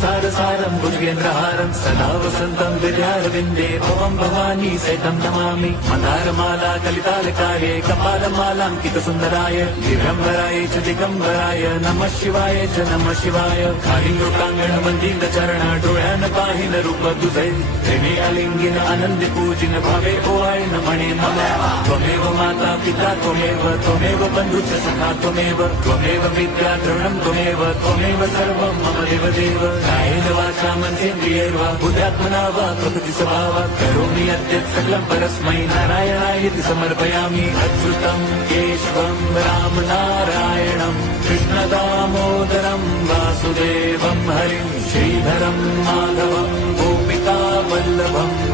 सारसारं भुजगेन्द्रहारं सदा वसन्तं विद्यारविन्दे भवं भवानी सहितं नमामि मन्दारमाला कलितालकाये कपालमालाङ्कितसुन्दराय दिगम्बराय च दिगम्बराय नमः शिवाय च नमः शिवाय खालीं लोकांगण वंदित चरण डोळ्यान पाहिन रूप तुझे प्रेमे अलिंगिन आनंद पूजिन भावे ओवाळीन म्हणे मला त्वमेव माता पिता त्वमेव बंधुच सखा त्वमेव विद्या द्रवणं त्वमेव सर्वं मम देव कायेन वाचा मनसेन्द्रियैर्वा बुद्ध्यात्मना वा प्रकृति स्वभावात् करोमि यद्यत् सकलं परस्मै नारायणायति समर्पयामि अच्युतं केशवं रामनारायणं कृष्णदामोदरं वासुदेवं हरिं श्रीधरं माधवं गोपिका वल्लभम्